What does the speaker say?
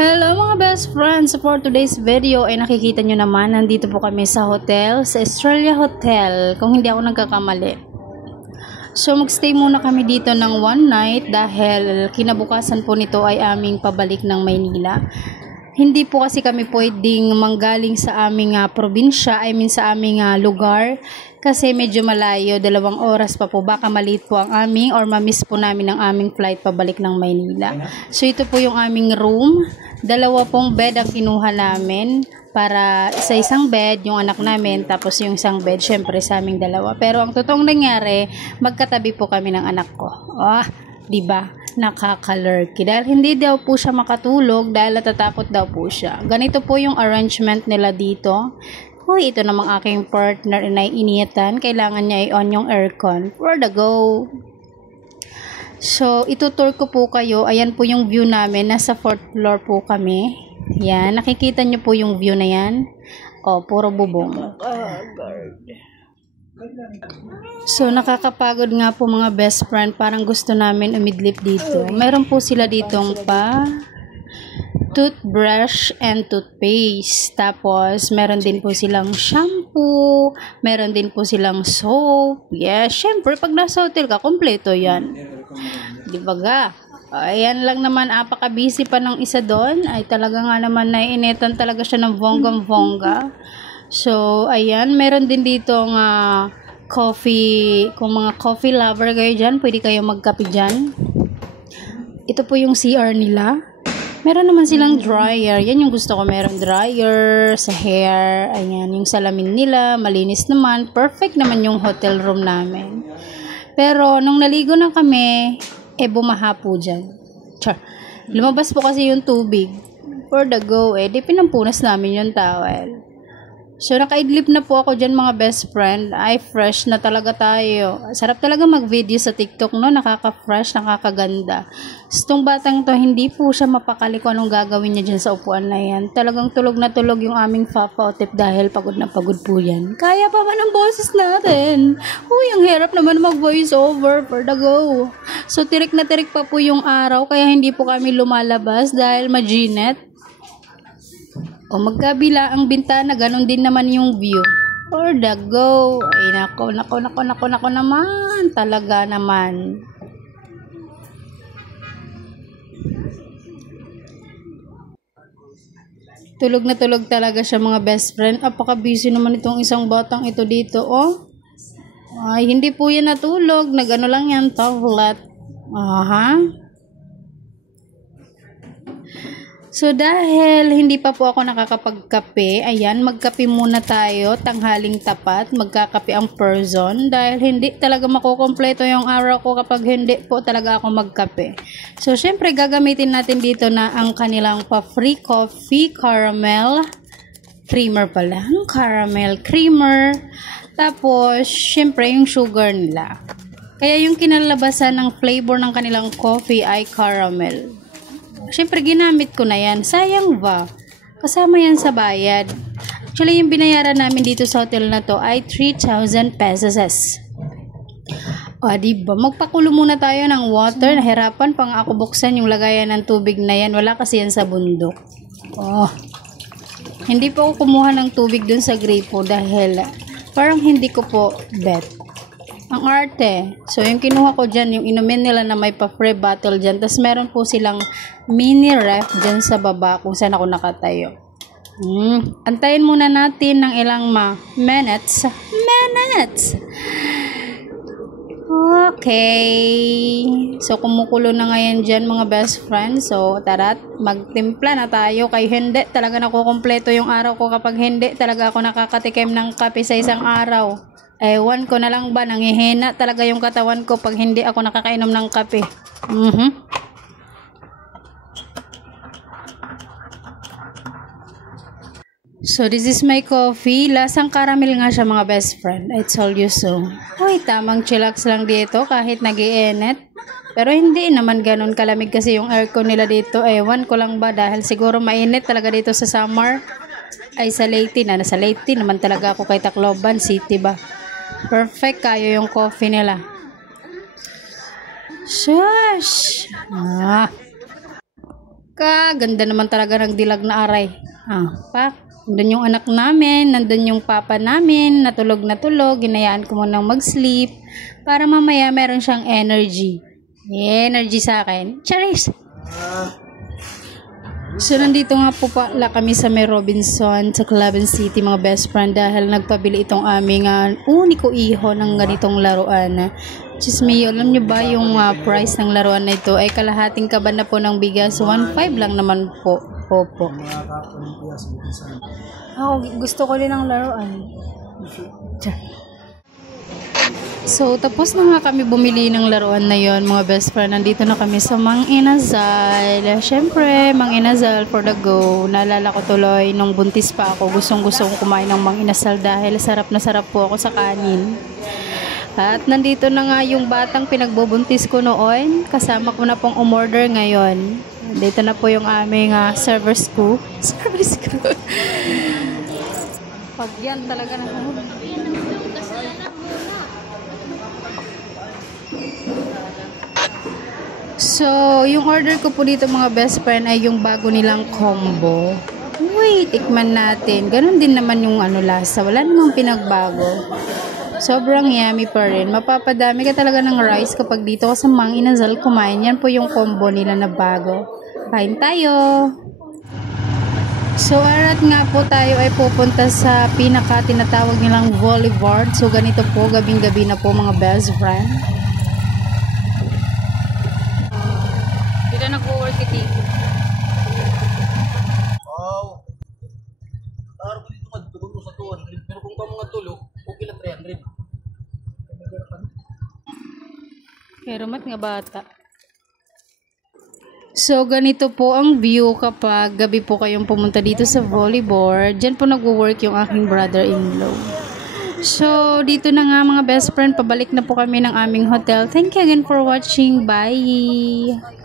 Hello mga best friends! For today's video ay nakikita nyo naman, nandito po kami sa hotel, sa Estrella Hotel, kung hindi ako nagkakamali. So magstay muna kami dito ng one night dahil kinabukasan po nito ay aming pabalik ng Maynila. Hindi po kasi kami pwedeng manggaling sa aming probinsya, sa aming lugar, kasi medyo malayo, 2 oras pa po, baka maliit po ang aming or mamiss po namin ang aming flight pabalik ng Maynila. So ito po yung aming room, 2 pong bed ang kinuha namin, para sa isang bed yung anak namin, tapos yung isang bed syempre sa aming 2. Pero ang totoong nangyari, magkatabi po kami ng anak ko. Diba? Nakakalurky dahil hindi daw po siya makatulog dahil natatakot daw po siya. Ganito po yung arrangement nila dito. Hoy, ito namang aking partner na initan, kailangan niya i-on yung aircon for the go. So itutour ko po kayo. Ayan po yung view namin, nasa 4th floor po kami. Yan, nakikita nyo po yung view na yan. Puro bubong. So nakakapagod nga po mga best friend, parang gusto namin umidlip dito. Meron po sila ditong toothbrush and toothpaste. Tapos meron din po silang shampoo, meron din po silang soap. Yes, syempre pag nasa hotel ka, kompleto yan. Di ba ga? Ayan lang naman, apaka-busy pa ng isa doon. Ay talaga nga naman, naiinitan talaga siya ng bonggang-bongga. So, ayan, meron din dito coffee. Kung mga coffee lover kayo dyan, pwede kayo magkape dyan. Ito po yung CR nila. Meron naman silang dryer. Yan yung gusto ko, meron dryer sa hair. Ayan, yung salamin nila, malinis naman. Perfect naman yung hotel room namin. Pero, nung naligo na kami, bumaha po dyan. Lumabas po kasi yung tubig. For the go, di pinampunas namin yung towel. So, nakaidlip na po ako dyan mga best friend. Ay, fresh na talaga tayo. Sarap talaga mag-video sa TikTok, no? Nakaka-fresh, nakakaganda. So, itong batang to, hindi po siya mapakali kung anong gagawin niya dyan sa upuan na yan. Talagang tulog na tulog yung aming Papa Otip dahil pagod na pagod po yan. Kaya pa man ang boses natin. Uy, ang hirap naman mag-voice over for the go. So, tirik na tirik pa po yung araw, kaya hindi po kami lumalabas dahil maginit. Magkabila ang bintana, ganun din naman yung view. For the go. Ay, nako naman. Talaga naman. Tulog na tulog talaga siya mga best friend. Apaka-busy naman itong isang batang ito dito, Ay, hindi po yan natulog. Nag-ano lang yan, tablet. So, dahil hindi pa po ako nakakapagkape, ayan, magkape muna tayo, tanghaling tapat, magkakape ang person, dahil hindi talaga makukompleto yung araw ko kapag hindi po talaga ako magkape. So, syempre, gagamitin natin dito na ang kanilang pa-free coffee, caramel, creamer pala, caramel, creamer, tapos, syempre, yung sugar nila. Kaya yung kinalabasan ng flavor ng kanilang coffee ay caramel. Siyempre, ginamit ko na yan. Sayang ba? Kasama yan sa bayad. Actually, yung binayaran namin dito sa hotel na to ay 3,000 pesos. Diba? Magpakulo muna tayo ng water. Nahirapan pang ako buksan yung lagayan ng tubig na yan. Wala kasi yan sa bundok. Hindi po ako kumuha ng tubig dun sa gripo dahil parang hindi ko po bet. Ang arte. So, yung kinuha ko dyan, yung inumin nila na may pa-free bottle dyan. Tapos, meron po silang mini ref dyan sa baba kung saan ako nakatayo. Antayin muna natin ng ilang minutes. Okay. So, kumukulo na ngayon dyan mga best friends. So, tara't magtimpla na tayo. Kay hindi talaga nakukumpleto yung araw ko kapag hindi talaga ako nakakatikim ng kape sa isang araw. Ewan ko na lang ba, nangihina talaga yung katawan ko pag hindi ako nakakainom ng kape. So, this is my coffee. Lasang caramel nga siya mga best friend. I told you so. Uy, tamang chillax lang dito kahit nag-iinit. Pero hindi naman ganun kalamig kasi yung aircon nila dito. Ewan ko lang ba dahil siguro mainit talaga dito sa summer. Ay, sa Leyte na. Nasa Leyte naman talaga ako kay Tacloban City ba. Perfect kayo yung coffee nila. Shush! Ganda naman talaga ng dilag na aray. Nandun yung anak namin, nandun yung papa namin, natulog na tulog, ginayaan ko munang mag-sleep para mamaya meron siyang energy. Energy sa akin. Charis! So, nandito nga po pala kami sa May Robinson sa Calaban City, mga best friend, dahil nagpabili itong aming uniko iho ng ganitong laruan. Diyos me, alam nyo ba yung price ng laruan na ito ay kalahating kaban na po ng bigas, 1.5 lang naman po. Opo. Gusto ko din ng laruan. So, tapos na nga kami bumili ng laruan na yon, mga best friend. Nandito na kami sa Mang Inasal. Siyempre, Mang Inasal for the go. Naalala ko tuloy, nung buntis pa ako, gustong-gusto kong kumain ng Mang Inasal dahil sarap na sarap po ako sa kanin. At nandito na nga yung batang pinagbubuntis ko noon. Kasama ko na pong umorder ngayon. Dito na po yung aming service ko. Service ko. Pag yan talaga na. So, yung order ko po dito mga best friend ay yung bago nilang combo. Wait, tikman natin. Ganon din naman yung lasa. Wala namang pinagbago. Sobrang yummy pa rin. Mapapadami ka talaga ng rice kapag dito ka sa Mang Inasal kumain. Yan po yung combo nila na bago. Kain tayo! So, arat nga po tayo ay pupunta sa pinaka tinatawag nilang boulevard. So, ganito po, gabing-gabi na po mga best friend. Dito nag-work dito. Wow. Taro ko dito magtulog sa 200. Pero kung ka mga tulog, okay lang 300. Pero mat nga bata. So, ganito po ang view kapag gabi po kayong pumunta dito sa volleyball. Diyan po nagwo-work yung aking brother-in-law. So, dito na nga mga best friend, pabalik na po kami ng aming hotel. Thank you again for watching. Bye!